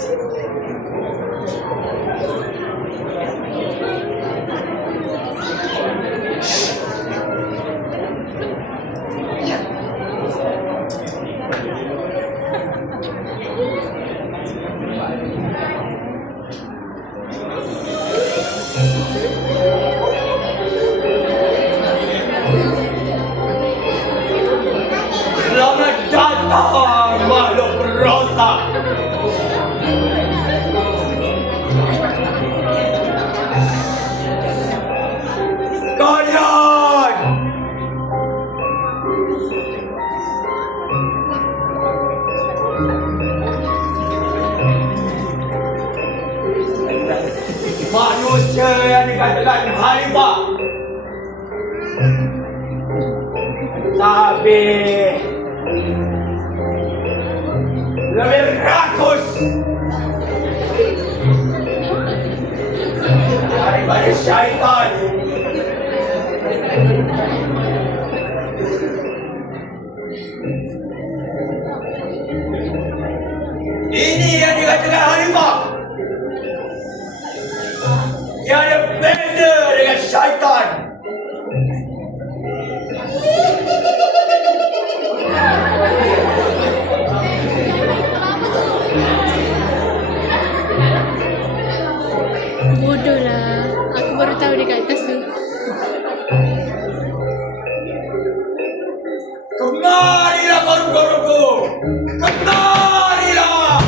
Selamat datang makhluk perosak. Kalian manusia yang dikatakan khalifah, tapi lebih rakus daripada syaitan. Ini yang dikatakan khalifah. Tiada beza dengan syaitan. Bodoh lah. Aku baru tahu dia kat atas tu. Kemarilah korup-korupku. Kemarilah.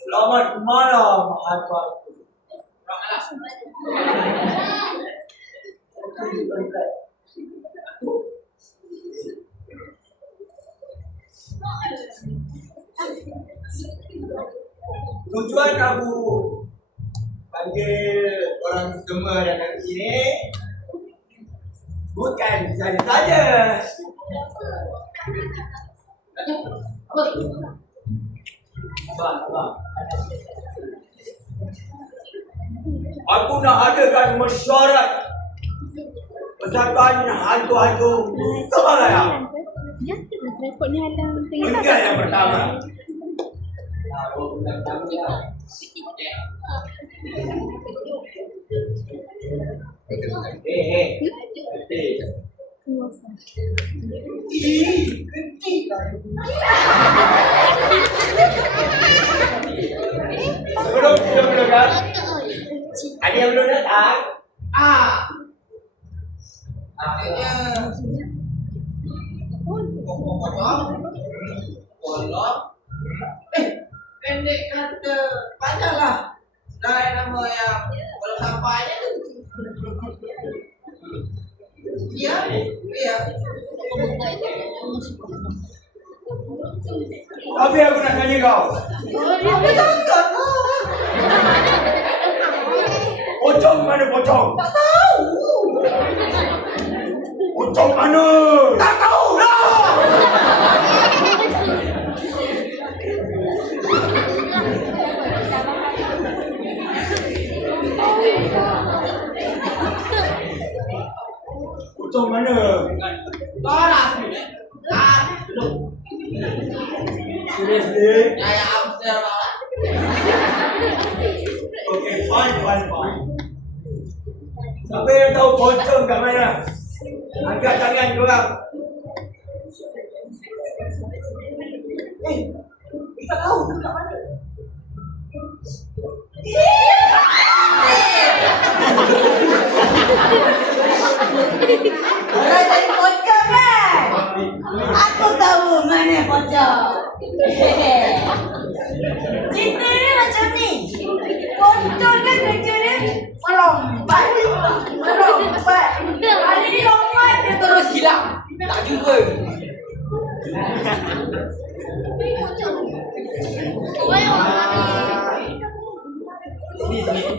Selamat malam, hadirin. Tujuan aku panggil orang semua datang ke sini bukan saja-saja. Abang. Aku nak adakan mesyuarat persatuan hantu-hantu Semarang. Ya, repot ni halang. Benda yang pertama. Sebelum kita mulakan, ada yang belum datang? Akhirnya pendek kata panjang lah. Dari nama yang kalau sampainya iya. Tapi aku nak tanya kau. Pocong mana pocong? Tak tahu. Pocong mana? Tak tahu lah. Pocong mana? Balas ni. Belum. Seriously? Saya upstairs lah. Okay, fine. Siapa yang tahu pocong kat mana? Angkat tangan korang. Kita tahu kat mana? Orang cari pocong kan? Aku tahu mana pocong. Cerita dia macam ni. Pocong kan kerja dia Sini. Jangan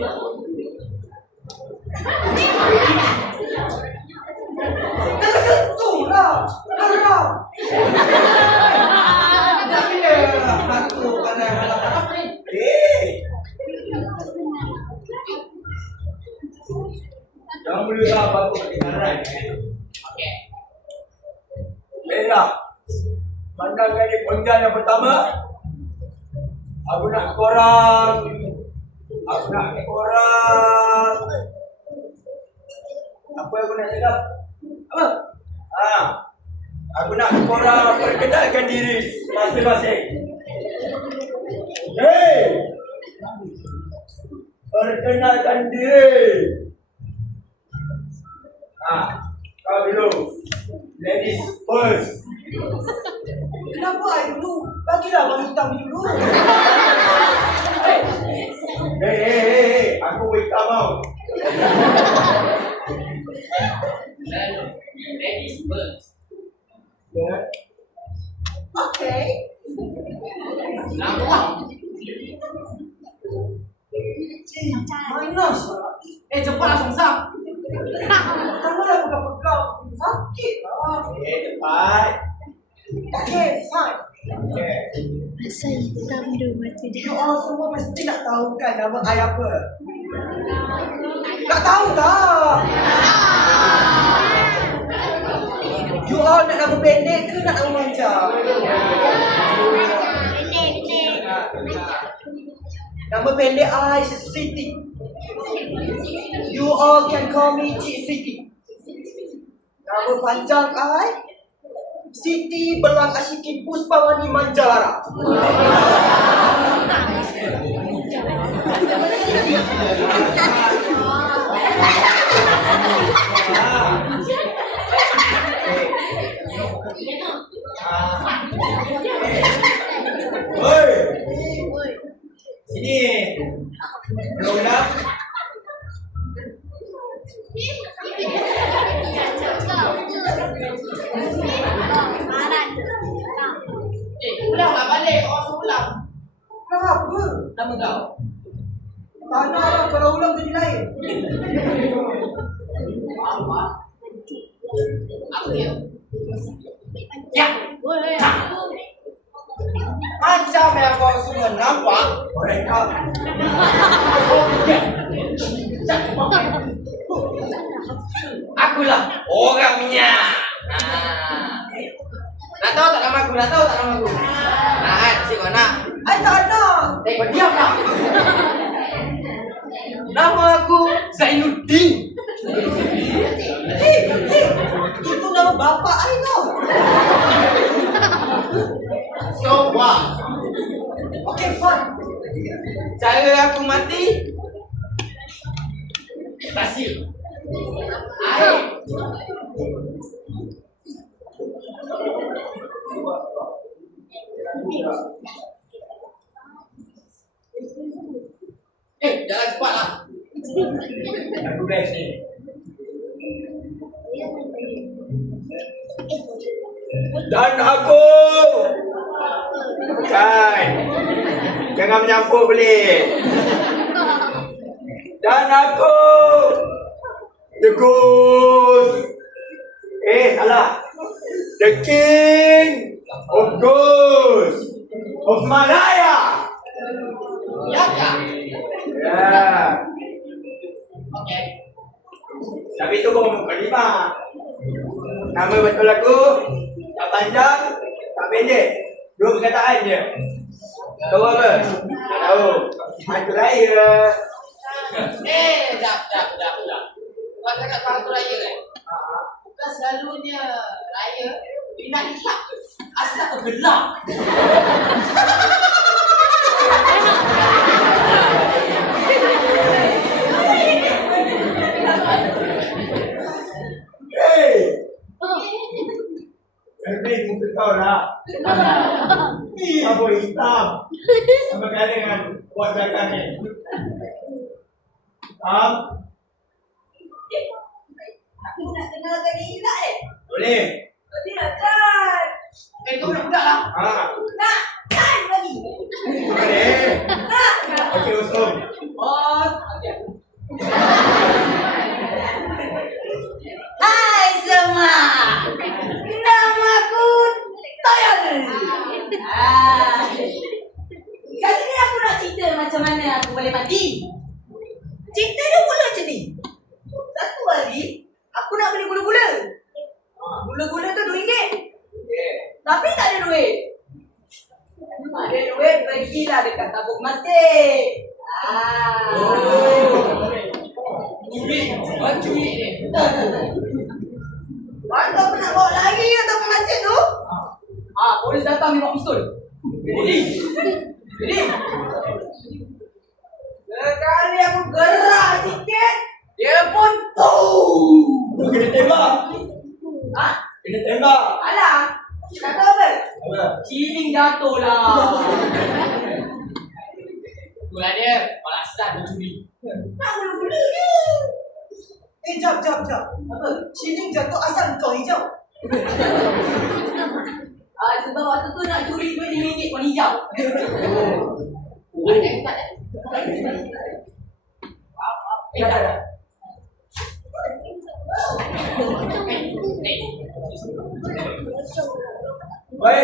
sentuh lah. Haram. Dah bila hantu pandai halang-halang ni? Jangan berusaha apa-apa kedengaran. Okey. Baiklah. Pandangan ni penggal yang pertama. Aku nak korang. Apa yang aku nak cakap? Apa? Aku nak korang perkenalkan diri masing-masing. Hei! Perkenalkan diri. Kau dulu. Ladies first. Kenapa I dulu? Bagilah bang hitam dulu. Hei, aku hitam tau. Ladies first. Ya. Okey. Nampak? Mana sah? Cepatlah Songsang. Janganlah pegang-pegang. Sakit lah. Cepat. Okey, fine. Okay. Masa hitam dia mata dia. You all semua mesti nak tahu kan nama I apa? Tak tahu tak? You all nak nama pendek ke nak nama panjang? Nama pendek I Siti. You all can call me Cik Siti. Nama panjang I Siti Belang Asyiki Puspawani Manjara. Oi. Sini. Belum dah? Ulanglah balik. Orang suruh ulang. Kenapa? Nama kau? Tak nak lah. Kalau ulang jadi lain. Apa? Apa dia? Ya. Macam yang kau semua nampak mereka. Akulah orangnya. Nak tahu tak nama aku? Nak tahu tak nama aku? Nak si kau nak? I tak nak. Kau diam lah. Nama aku Zainuddin. Itu nama bapa I tau. So what? Okay, fine. Cara aku mati kasih. Jangan cepatlah. Aku best ni. Dan aku. Kan. Jangan menyampuk boleh. Dan aku. The Ghost. Salah. The King of Ghosts of Malaya. Ya kah? Ya. Okay. Tapi itu kau kelima. Nama betul aku tak panjang, tak pendek. Dua perkataan je. Tahu apa? Tak tahu. Hantu raya. Dah. Kau cakap hantu raya kan? Bukan selalunya raya Bina ikhlas ke? Asal tergelak. Hey! Cermin muka kau lah. Ni apa hitam? Sama kali dengan buat belakang ni. Hitam? Aku nak kenalkan diri tak Boleh? Tidak kan. Kau nak budak lah. Nak kan lagi. Boleh? Nak. Okey, Usum. Oh, Kat sini aku nak cerita macam mana aku boleh mati. Cerita dia pula macam ni. Satu hari, aku nak beli gula-gula. Gula-gula tu RM2. Tapi tak ada duit. Tak ada duit, pergilah dekat tabung masjid. Curi ni. Warga pun nak bawa lari ke tabung masjid tu? Polis datang bawa pistol. Jadi sekali aku gerak sikit, dia pun Kena tembak. Kena tembak. Alah, kata apa? Apa? Ciling jatuh lah. Itulah dia. Balasan mencuri. Nak gula-gula je. Jap. Apa? Ciling jatuh asal kau hijau. Sebab waktu tu nak curi duit RM5 warna hijau. Tak ada. Tak ada. Macam Eh. Baik.